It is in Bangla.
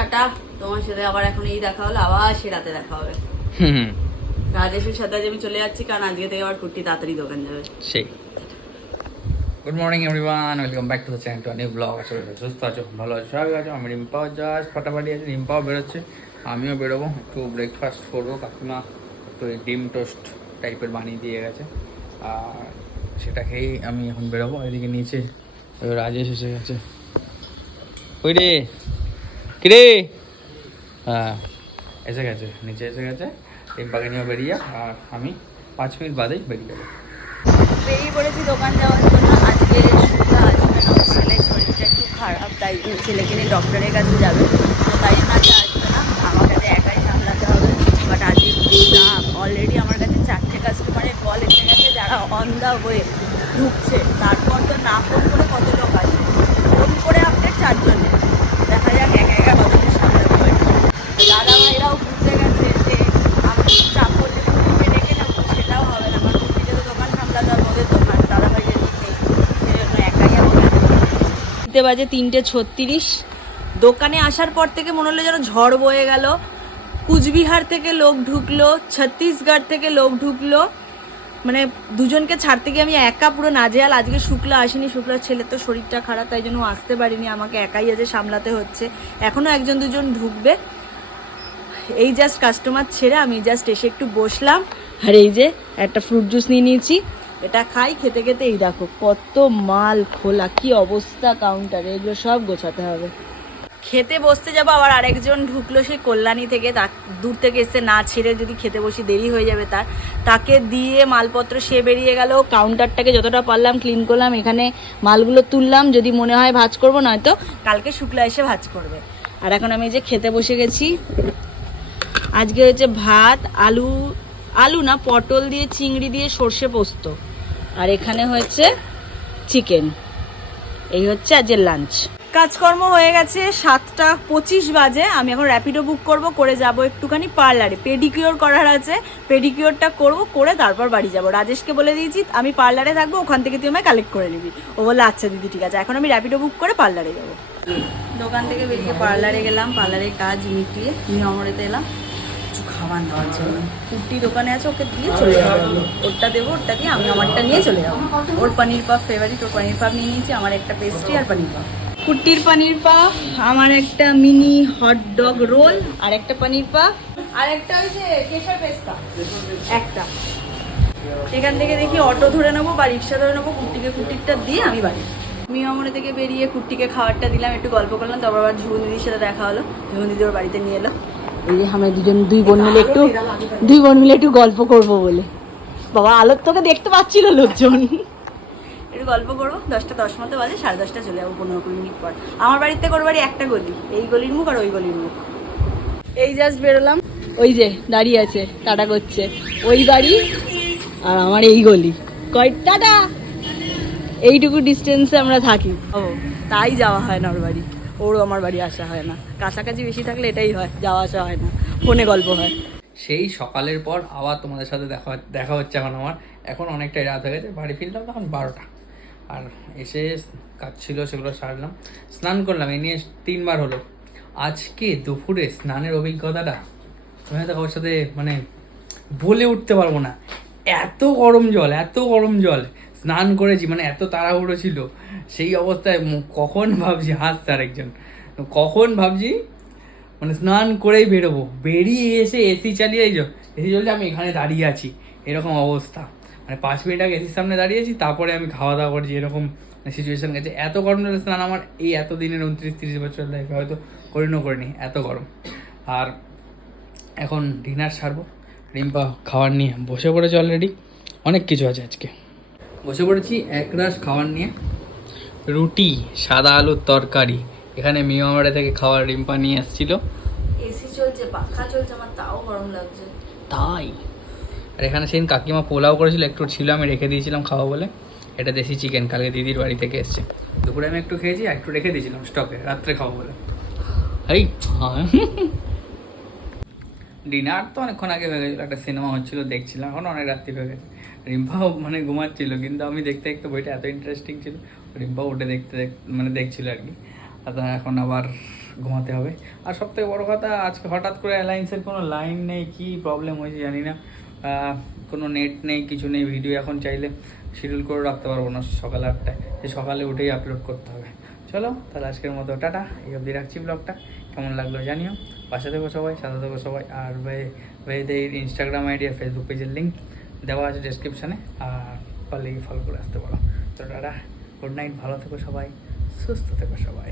টাটা। তোমার সাথে আবার এখন এই দেখা হলো আবার সে রাতে দেখা হবে। হুম রাজেশের সাথে আজ আমি চলে যাচ্ছি কারণ আজকে থেকে আবার কুর্তি তাড়াতাড়ি দোকান যাবে। সেই। Good morning everyone welcome back to the channel to new blog আসলে সুস্থ আছো ভালো আছো সবাই আছো। আমি রিম্পাও জাস্ট ফাটাফাটি আছে রিম্পাও বেরোচ্ছে। আমিও বেরোবো একটু ব্রেকফাস্ট করব। কাকিমা একটু ডিম টোস্ট টাইপের বানিয়ে দিয়ে গেছে। আর সেটা খেয়েই আমি এখন বেরোবো। এদিকে নিচে রাজেশ এসে গেছে। ওই রে। কিরে? হ্যাঁ এসে গেছে নিচে এসে গেছে। রিম্পাকে নিয়ে বেরিয়ে আর আমি পাঁচ মিনিট বাদেই বেরিয়ে যাব বেরিয়ে পড়েছি দোকান যাওয়ার জন্য। আজকে শুক্লা আসবে না? ছেলের শরীরটা একটু খারাপ তাই ছেলেকে নিয়ে ডক্টরের কাছে যাবে। তো তাই জন্য আজকে আসবে না আমাকে আজ একাই সামলাতে হবে। বাট আজকে অলরেডি আমার কাছে চারটে কাস্টমারের কল এসে গেছে যারা অন দ্য ওয়ে ঢুকছে। তারপর তো না ফোন করে কত লোক আসে ফোন করে আপনার চারজনে দেখা যাক একা একা কতজন সামলাতে পারি দাদা ভাইরাও ঘুরতে গেছে যে আমি চাপ করলে কুটিকে ডেকে নেব সেটাও হবে না কারণ কুটিকে তো দোকান সামলাতে হবে ওদের দোকান দাদা ভাই যদি নেই সেজন্য একাই আমাকে দিতে বাজে, তিনটে ছত্রিশ। দোকানে আসার পর থেকে মনে হলো যেন ঝড় বয়ে গেল। কুচবিহার থেকে লোক ঢুকলো, ছত্তিশগড় থেকে লোক ঢুকলো। মানে দুজনকে ছাড়তে গিয়ে আমি একা পুরো নাজেহাল। আজকে শুক্লা আসেনি, শুক্লার ছেলে তো শরীরটা খারাপ, তাই জন্য আসতে পারিনি। আমাকে একাই আজ সামলাতে হচ্ছে। এখনও একজন দুজন ঢুকবে। এই জাস্ট কাস্টমার ছেড়ে আমি জাস্ট এসে একটু বসলাম। আর এই যে একটা ফ্রুট জুস নিয়ে নিয়েছি। এটা খাই খেতে খেতে এই দেখো কত মাল খোলা, কি অবস্থা কাউন্টারে এগুলো সব গোছাতে হবে। খেতে বসতে যাব, আবার আরেকজন ঢুকলো সেই কল্যাণী থেকে, তা দূর থেকে এসে না ছেড়ে যদি খেতে বসি দেরি হয়ে যাবে তার। তাকে দিয়ে মালপত্র সে বেরিয়ে গেল কাউন্টারটাকে যতটা পারলাম ক্লিন করলাম, এখানে মালগুলো তুললাম, যদি মনে হয় ভাজ করব, নয়তো কালকে শুক্লা এসে ভাজ করবে। আর এখন আমি যে খেতে বসে গেছি। আজকে হচ্ছে ভাত, আলু আলু না, পটল দিয়ে, চিংড়ি দিয়ে সর্ষে পোস্ত। আর এখানে হয়েছে চিকেন। এই হচ্ছে আজকের লাঞ্চ কাজকর্ম হয়ে গেছে সাতটা পঁচিশ বাজে। আমি এখন র্যাপিডো বুক করব করে যাব একটুখানি পার্লারে পেডিকিওর করার আছে। পেডিকিওরটা করব করে তারপর বাড়ি যাব। রাজেশকে বলে দিয়েছি আমি পার্লারে থাকব ওখান থেকে তুই আমায় কালেক্ট করে নিবি। ও বলে আচ্ছা দিদি ঠিক আছে। এখন আমি র্যাপিডো বুক করে পার্লারে যাব। দোকান থেকে বেরিয়ে পার্লারে গেলাম। পার্লারের কাজ মিটিয়ে নিয়ে অমরেতে এলাম। খাবার নেওয়ার জন্য। কুর্তি দোকানে আছে, ওকে দিয়ে চলে যাব। ওরটা দেবো, ওরটা দিয়ে আমি আমারটা নিয়ে চলে যাব। ওর পানির পাফ ফেভারিট ওর পানির পাফ নিয়ে নিয়েছি, আমার একটা পেস্ট্রি আর পানির পাফ কুর্তির পানির পাফ আমার একটা মিনি হট ডগ রোল আর একটা পানির পাফ আর একটা ওই যে কেশর পেস্তা। একটা। এখান থেকে দেখি অটো ধরে নেব বা রিক্সা ধরে নেব, কুর্তিকে কুর্তিটা দিয়ে আমি বাড়ি। মিয়ামরে থেকে বেরিয়ে কুর্তিকে খাবারটা দিলাম, একটু গল্প করলাম, তারপর আবার ঝুমু দিদির সাথে দেখা হলো। ঝুমু দিদি ওর বাড়িতে নিয়ে এলো। এই যে আমরা দুজন দুই বোন মিলে একটু দুই বোন মিলে একটু গল্প করব বলে। বাবা আলোর তোকে দেখতে পাচ্ছিল লোকজন। একটু গল্প করব দশটা দশ মতো বাজে সাড়ে দশটা চলে যাব পনেরো কুড়ি মিনিট পর। আমার বাড়িতে ওর বাড়ি একটা গলি এই গলির মুখ আর ওই গলির মুখ। এই জাস্ট বেরোলাম। ওই যে দাঁড়িয়ে আছে টাটা করছে। ওই বাড়ি আর আমার এই গলি। কয় টাটা! এইটুকু ডিস্টেন্সে আমরা থাকি। ও তাই যাওয়া হয় না ওর বাড়ি। ওরও আমার বাড়ি আসা হয় না। কাছাকাছি বেশি থাকলে এটাই হয়, যাওয়া আসা হয় না। ফোনে গল্প হয়। সেই সকালের পর আবার তোমাদের সাথে দেখা দেখা হচ্ছে এখন আমার। এখন অনেকটাই রাত হয়ে গেছে, বাড়ি ফিরলাম তখন বারোটা। আর এসে কাজ ছিল সেগুলো সারলাম। স্নান করলাম, এ নিয়ে তিনবার হলো। আজকে দুপুরে স্নানের অভিজ্ঞতাটা আমি কারোর সাথে মানে বলে উঠতে পারব না। এত গরম জল, এত গরম জল। স্নান করেছি মানে এত তাড়াহুড়ো ছিল, সেই অবস্থায় কখন ভাবছি হাসছে আরেকজন কখন ভাবছি মানে স্নান করেই বেরোবো। বেরিয়ে এসে এসি চালিয়ে এই এসি চলছে, আমি এখানে দাঁড়িয়ে আছি, এরকম অবস্থা। মানে পাঁচ মিনিট আগে এসির সামনে দাঁড়িয়েছি তারপরে আমি খাওয়া দাওয়া করছি, এরকম সিচুয়েশন গেছে। এত গরম জলে স্নান আমার এই এত দিনের উনত্রিশ, তিরিশ বছর লাইফে হয়তো করিনও করিনি, এত গরম। আর এখন ডিনার সারবো রিম্পা খাবার নিয়ে বসে পড়েছে অলরেডি অনেক কিছু আছে আজকে। বসে পড়েছি একরাশ খাবার নিয়ে। রুটি সাদা আলুর তরকারি। এখানে মিয়ামারা থেকে খাওয়ার রিম্পা নিয়ে এসেছিল। এসি চলছে পাখা চলছে আমার তাও গরম লাগছে। তাই? আর এখানে সেদিন কাকিমা পোলাও করেছিল একটু ছিল আমি রেখে দিয়েছিলাম খাওয়া বলে। এটা দেশি চিকেন কালকে দিদির বাড়ি থেকে এসছে। দুপুরে আমি একটু খেয়েছি আর একটু রেখে দিয়েছিলাম স্টকে রাত্রে খাব বলে। এই হ্যাঁ ডিনার তো অনেকক্ষণ আগে হয়ে গেছিল একটা সিনেমা হচ্ছিল দেখছিলাম এখন অনেক রাত্রি হয়ে গেছে। রিম্পাও মানে ঘুমাচ্ছিল, কিন্তু আমি দেখতে দেখতে বইটা এত ইন্টারেস্টিং ছিল রিম্পাও উঠে দেখতে দেখ- মানে দেখছিল আর কি। এখন আবার ঘুমাতে হবে। আর সব থেকে বড়ো কথা, আজকে হঠাৎ করে অ্যালায়েন্সের কোনো লাইন নেই, কি প্রবলেম হয়েছে জানি না। কোনো নেট নেই, কিছু নেই ভিডিও এখন চাইলে শিডিউল করে রাখতে পারব না সকাল আটটায়। যে সকালে উঠেই আপলোড করতে হবে। চলো, তাহলে আজকের মতো টাটা, এই অবধি রাখছি ব্লগটা কেমন লাগল জানিও। পাশে থেকো সবাই, সাথে থেকো সবাই, আর ভাই ভাইদের ইনস্টাগ্রাম আইডি আর ফেসবুক পেজের লিঙ্ক দেওয়া আছে ডিসক্রিপশানে আর পারলে ফলো করে আসতে পারো। তো দাদা গুড নাইট ভালো থেকো সবাই, সুস্থ থেকো সবাই।